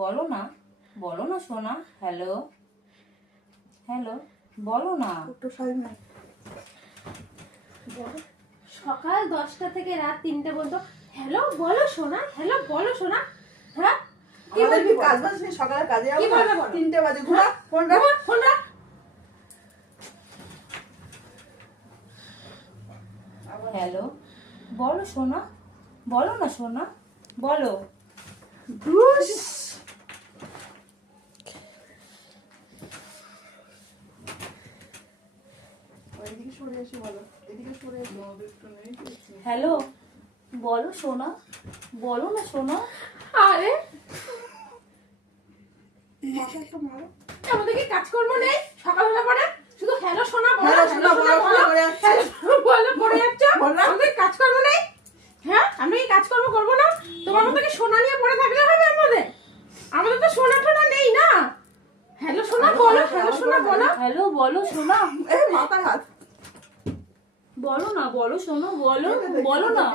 বলো না, বলো না সোনা। হ্যালো হ্যালো, বলো না। সকাল 10টা থেকে রাত 3টে পর্যন্ত হ্যালো বলো সোনা, হ্যালো বলো সোনা। হ্যাঁ কি বলবি? কাজ বাজ নেই, সকালে কাজে যাবো। কি বলবে বলো? 3টে বাজে, ঘোরা ফোন রাখ। ফোন রাখ। হ্যালো, বলো সোনা, বলো না সোনা, বলো। ধুস। এদিকে সরে এসে বলো, এদিকে সরে এসে। হ্যালো, বলো সোনা, বলো না সোনা। আরে মাথাটা মারো। আমাদের কি কাজকর্ম নেই? সকালবেলা পরে শুধু হ্যালো সোনা বলো, হ্যালো হ্যালো সোনা সোনা বলো, বলো, করে যাচ্ছে। হ্যালো সোনা বলো পড়ে যাচ্ছ। বল না। আমাদের কাজকর্ম নেই? হ্যাঁ আমরা কি কাজকর্ম করবো না? তোমার মতো কি সোনা নিয়ে পড়ে থাকলে হবে আমাদের? আমাদের তো সোনা টোনা নেই না। হ্যালো সোনা বলো, হ্যালো সোনা বলো। হ্যালো, বলো সোনা, মাথায় হাত। বলো না, বলো সোনা, বলো, বলো না।